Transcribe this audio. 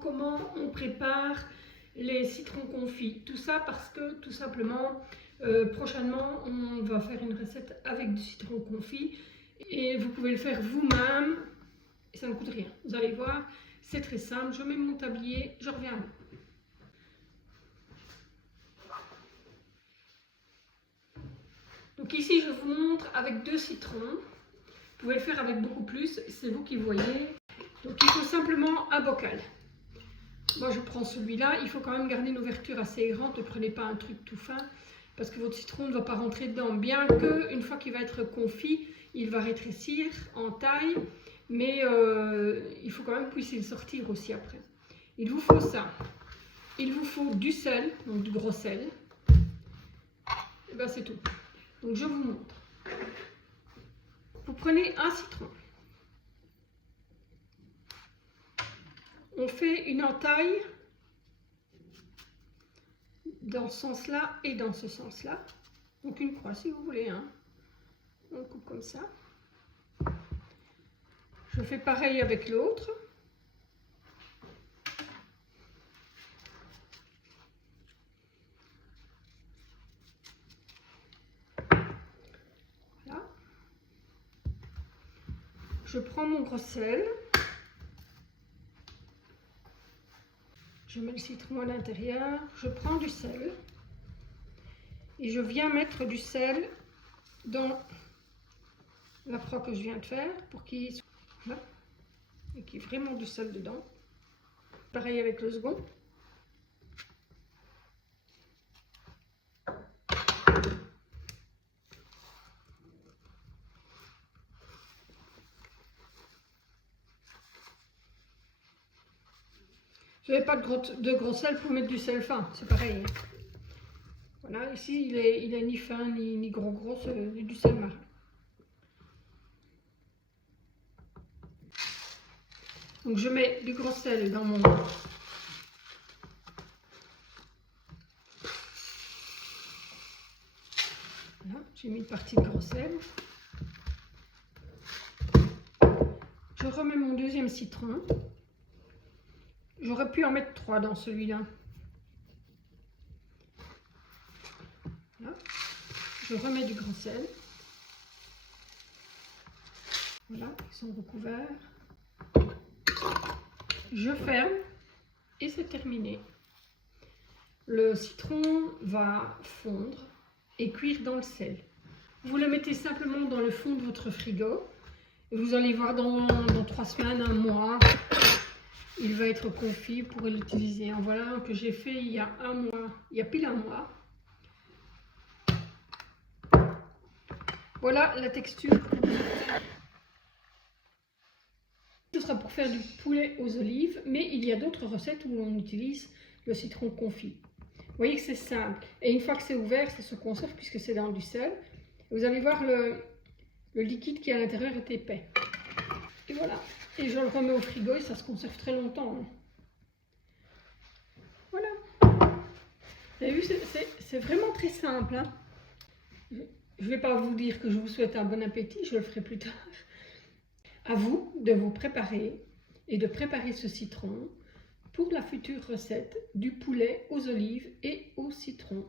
comment on prépare les citrons confits. Tout ça parce que tout simplement prochainement on va faire une recette avec du citron confit et vous pouvez le faire vous-même et ça ne coûte rien. Vous allez voir, c'est très simple. Je mets mon tablier, je reviens. Donc ici je vous montre avec 2 citrons. Vous pouvez le faire avec beaucoup plus, c'est vous qui voyez. Donc il faut simplement un bocal. Moi je prends celui-là, il faut quand même garder une ouverture assez grande, ne prenez pas un truc tout fin parce que votre citron ne va pas rentrer dedans. Bien que une fois qu'il va être confit, il va rétrécir en taille, mais il faut quand même que vous puissiez le sortir aussi après. Il vous faut ça. Il vous faut du sel, donc du gros sel. Et ben c'est tout. Donc je vous montre. Vous prenez un citron. On fait une entaille dans ce sens-là et dans ce sens-là. Donc une croix si vous voulez. Hein. On coupe comme ça. Je fais pareil avec l'autre. Voilà. Je prends mon gros sel. Je mets le citron à l'intérieur, je prends du sel et je viens mettre du sel dans la croix que je viens de faire pour qu'il soit là et qu'il y ait vraiment du sel dedans. Pareil avec le second. Si vous n'avez pas de gros sel, vous pouvez mettre du sel fin, c'est pareil. Voilà, ici il est ni fin ni gros, c'est du sel marin. Donc je mets du gros sel dans mon... Voilà, j'ai mis une partie de gros sel. Je remets mon deuxième citron. J'aurais pu en mettre 3 dans celui-là. Voilà. Je remets du grand sel. Voilà, ils sont recouverts. Je ferme et c'est terminé. Le citron va fondre et cuire dans le sel. Vous le mettez simplement dans le fond de votre frigo. Et vous allez voir dans 3 semaines, 1 mois, il va être confit, vous pourrez l'utiliser. Voilà un que j'ai fait il y a 1 mois, il y a pile 1 mois. Voilà la texture. Ce sera pour faire du poulet aux olives, mais il y a d'autres recettes où on utilise le citron confit. Vous voyez que c'est simple. Et une fois que c'est ouvert, ça se conserve puisque c'est dans du sel. Vous allez voir le liquide qui est à l'intérieur est épais. Et voilà. Et je le remets au frigo et ça se conserve très longtemps. Voilà. Vous avez vu, c'est vraiment très simple. Hein. Je ne vais pas vous dire que je vous souhaite un bon appétit, je le ferai plus tard. À vous de vous préparer et de préparer ce citron pour la future recette du poulet aux olives et au citron.